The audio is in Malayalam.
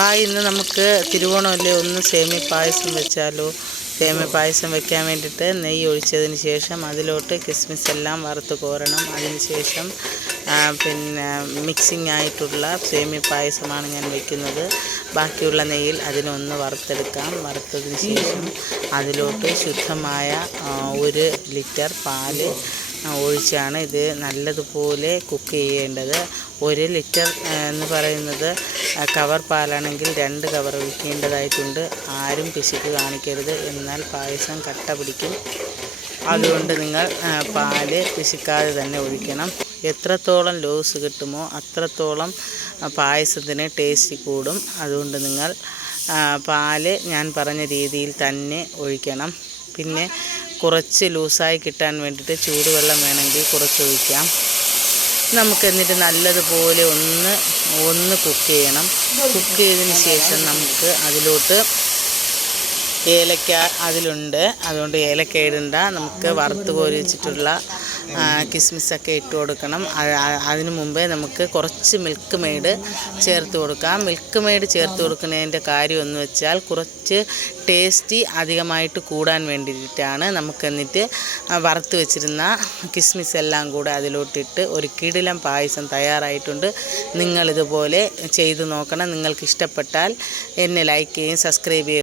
ഹായ് ഇന്ന് നമുക്ക് തിരുവോണമല്ലേ? ഒന്ന് സേമി പായസം വെച്ചാലോ? സേമി പായസം വെക്കാൻ വേണ്ടിയിട്ട് നെയ്യ് ഒഴിച്ചതിന് ശേഷം അതിലോട്ട് കിസ്മിസ് എല്ലാം വറുത്ത് കോരണം. അതിന് ശേഷം പിന്നെ മിക്സിംഗ് ആയിട്ടുള്ള സേമി പായസമാണ് ഞാൻ വെക്കുന്നത്. ബാക്കിയുള്ള നെയ്യിൽ അതിനൊന്ന് വറുത്തെടുക്കാം. വറുത്തതിന് ശേഷം അതിലോട്ട് ശുദ്ധമായ ഒരു ലിറ്റർ പാൽ ഒഴിച്ചാണ് ഇത് നല്ലതുപോലെ കുക്ക് ചെയ്യേണ്ടത്. ഒരു ലിറ്റർ എന്ന് പറയുന്നത് കവർ പാലാണെങ്കിൽ രണ്ട് കവർ ഒഴിക്കേണ്ടതായിട്ടുണ്ട് ആരും പിശുക്ക് കാണിക്കരുത്. എന്നാൽ പായസം കട്ട പിടിക്കും. അതുകൊണ്ട് നിങ്ങൾ പാൽ പിശുക്കാതെ തന്നെ ഒഴിക്കണം. എത്രത്തോളം ലോസ് കിട്ടുമോ അത്രത്തോളം പായസത്തിന് ടേസ്റ്റ് കൂടും. അതുകൊണ്ട് നിങ്ങൾ പാൽ ഞാൻ പറഞ്ഞ രീതിയിൽ തന്നെ ഒഴിക്കണം. പിന്നെ കുറച്ച് ലൂസായി കിട്ടാൻ വേണ്ടിയിട്ട് ചൂടുവെള്ളം വേണമെങ്കിൽ കുറച്ച് ഒഴിക്കാം നമുക്ക് എന്നിട്ട് നല്ലതുപോലെ ഒന്ന് ഒന്ന് കുക്ക് ചെയ്യണം. കുക്ക് ചെയ്തതിന് ശേഷം നമുക്ക് അതിലോട്ട് ഏലക്ക അതിലുണ്ട്. അതുകൊണ്ട് ഏലക്ക ഇടണ്ട. നമുക്ക് വറുത്ത് കോരി വെച്ചിട്ടുള്ള കിസ്മിസൊക്കെ ഇട്ട് കൊടുക്കണം. അതിന് മുമ്പേ നമുക്ക് കുറച്ച് മിൽക്ക് മെയ്ഡ് ചേർത്ത് കൊടുക്കാം. മിൽക്ക് മെയ്ഡ് ചേർത്ത് കൊടുക്കുന്നതിന്റെ കാര്യം എന്ന് വെച്ചാൽ കുറച്ച് ടേസ്റ്റി അധികമായിട്ട് കൂടാൻ വേണ്ടിയിട്ടാണ് നമുക്ക് എന്നിട്ട് വറുത്ത് വെച്ചിരുന്ന കിസ്മിസ് എല്ലാം കൂടെ അതിലോട്ടിട്ട് ഒരു കിടിലം പായസം തയ്യാറായിട്ടുണ്ട്. നിങ്ങളിതുപോലെ ചെയ്തു നോക്കണം. നിങ്ങൾക്ക് ഇഷ്ടപ്പെട്ടാൽ എന്നെ ലൈക്ക് ചെയ്യുകയും സബ്സ്ക്രൈബ് ചെയ്യുകയും